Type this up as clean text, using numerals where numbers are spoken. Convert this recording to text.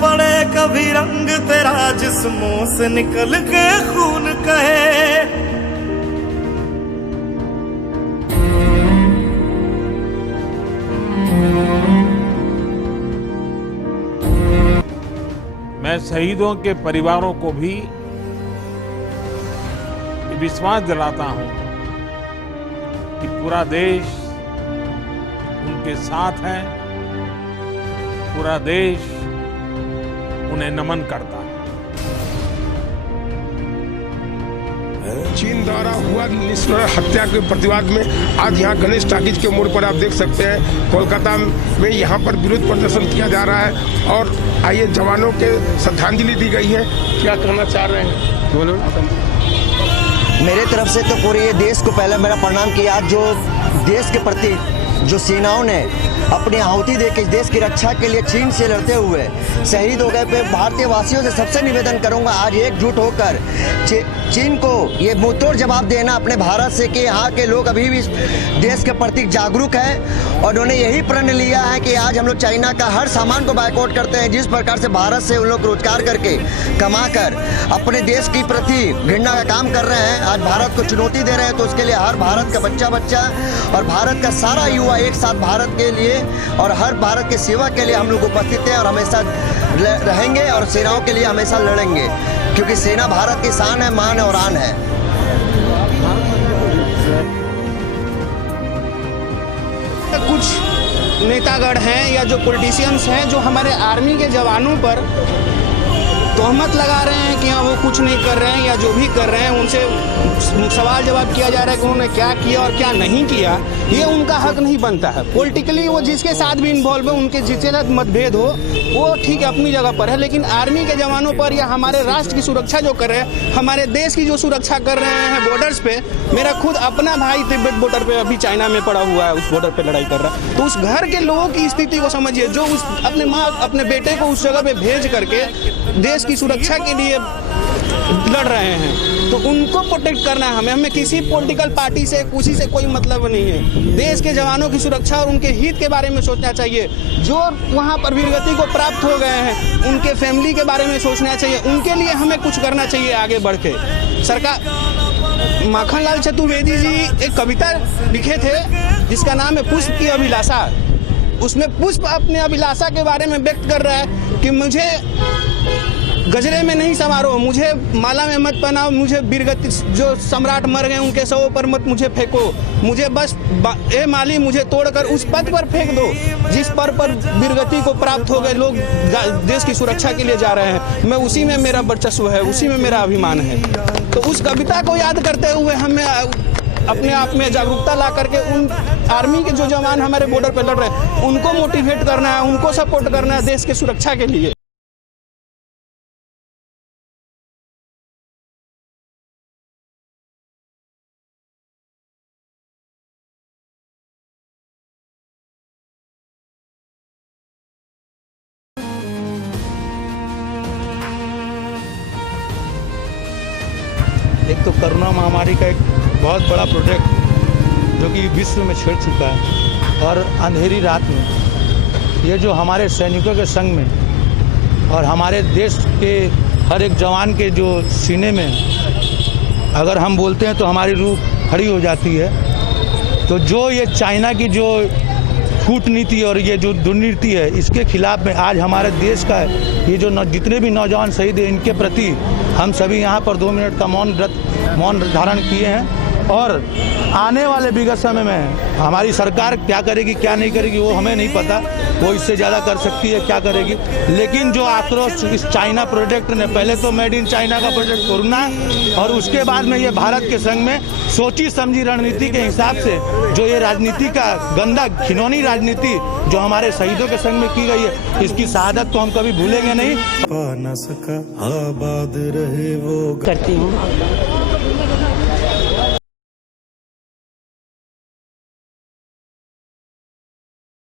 पड़े कभी रंग तेरा जिस्मों से निकल के खून कहे। मैं शहीदों के परिवारों को भी विश्वास दिलाता हूं कि पूरा देश उनके साथ है, पूरा देश उन्हें नमन करता है। चीन द्वारा हुआ निष्ठुर हत्या के प्रतिवाद में आज यहाँ गणेश टाकीज के मोड़ पर आप देख सकते हैं कोलकाता में यहाँ पर विरोध प्रदर्शन किया जा रहा है और आइए जवानों के श्रद्धांजलि दी गई है। क्या कहना चाह रहे हैं? बोलो। मेरे तरफ से तो पूरे ये देश को पहले मेरा प्रणाम किया, जो देश के प्रति जो सेनाओं ने अपनी आहुति देकर देश की रक्षा के लिए चीन से लड़ते हुए शहीद हो गए पे भारतीय वासियों से सबसे निवेदन करूंगा आज एकजुट होकर चीन को ये मुंहतोड़ जवाब देना अपने भारत से कि यहाँ के लोग अभी भी देश के प्रति जागरूक हैं और उन्होंने यही प्रण लिया है कि आज हम लोग चाइना का हर सामान को बायकॉट करते हैं। जिस प्रकार से भारत से उन लोग रोजगार करके कमा कर अपने देश की प्रति घृणा का काम कर रहे हैं, आज भारत को चुनौती दे रहे हैं, तो उसके लिए हर भारत का बच्चा और भारत का सारा युवा एक साथ भारत के लिए और हर भारत की सेवा के लिए हम लोग उपस्थित हैं और हमेशा रहेंगे और सेनाओं के लिए हमेशा लड़ेंगे, क्योंकि सेना भारत की शान है, मान है और आन है। कुछ नेतागण हैं या जो पॉलिटिशियंस हैं जो हमारे आर्मी के जवानों पर तोहमत लगा रहे हैं कि हाँ वो कुछ नहीं कर रहे हैं या जो भी कर रहे हैं उनसे सवाल जवाब किया जा रहा है कि उन्होंने क्या किया और क्या नहीं किया। ये उनका हक नहीं बनता है। पॉलिटिकली वो जिसके साथ भी इन्वॉल्व है, उनके जिसके साथ मतभेद हो वो ठीक है अपनी जगह पर है, लेकिन आर्मी के जवानों पर या हमारे राष्ट्र की सुरक्षा जो कर रहे हैं, हमारे देश की जो सुरक्षा कर रहे हैं बॉर्डर्स पे। मेरा खुद अपना भाई तिब्बत बॉर्डर पे अभी चाइना में पड़ा हुआ है, उस बॉर्डर पे लड़ाई कर रहा है। तो उस घर के लोगों की स्थिति को समझिए, जो उस अपने माँ अपने बेटे को उस जगह पे भेज करके देश की सुरक्षा के लिए लड़ रहे हैं, तो उनको प्रोटेक्ट करना है हमें किसी पॉलिटिकल पार्टी से किसी से कोई मतलब नहीं है। देश के जवानों की सुरक्षा और उनके हित के बारे में सोचना चाहिए। जो वहाँ पर वीरगति को प्राप्त हो गए हैं उनके फैमिली के बारे में सोचना चाहिए, उनके लिए हमें कुछ करना चाहिए आगे बढ़ के। सरकार माखनलाल चतुर्वेदी जी एक कविता लिखे थे जिसका नाम है पुष्प की अभिलाषा। उसमें पुष्प अपने अभिलाषा के बारे में व्यक्त कर रहा है कि मुझे गजरे में नहीं समारो, मुझे माला में मत पहनाओ, मुझे वीरगति जो सम्राट मर गए उनके शवों पर मत मुझे फेंको, मुझे बस ए माली मुझे तोड़कर उस पद पर फेंक दो जिस पर वीरगति को प्राप्त हो गए लोग देश की सुरक्षा के लिए जा रहे हैं। मैं उसी में मेरा वर्चस्व है, उसी में मेरा अभिमान है। तो उस कविता को याद करते हुए हमें अपने आप में जागरूकता ला करके उन आर्मी के जो जवान हमारे बॉर्डर पर लड़ रहे हैं उनको मोटिवेट करना है, उनको सपोर्ट करना है देश की सुरक्षा के लिए। एक तो कोरोना महामारी का एक बहुत बड़ा प्रोजेक्ट जो कि विश्व में छेड़ चुका है, और अंधेरी रात में ये जो हमारे सैनिकों के संग में और हमारे देश के हर एक जवान के जो सीने में अगर हम बोलते हैं तो हमारी रूह खड़ी हो जाती है। तो जो ये चाइना की जो कूटनीति और ये जो दुर्नीति है इसके खिलाफ में आज हमारे देश का ये जो जितने भी नौजवान शहीद हैं इनके प्रति हम सभी यहाँ पर 2 मिनट का मौन धारण किए हैं। और आने वाले विगत समय में हमारी सरकार क्या करेगी क्या नहीं करेगी वो हमें नहीं पता, वो इससे ज़्यादा कर सकती है क्या करेगी। लेकिन जो आक्रोश इस चाइना प्रोजेक्ट ने, पहले तो मेड इन चाइना का प्रोजेक्ट कोरोना और उसके बाद में ये भारत के संग में सोची समझी रणनीति के हिसाब से जो ये राजनीति का गंदा खिनौनी राजनीति जो हमारे शहीदों के संग में की गई है, इसकी शहादत को हम कभी भूलेंगे नहीं। पा न सका आबाद रहे वो करती हूँ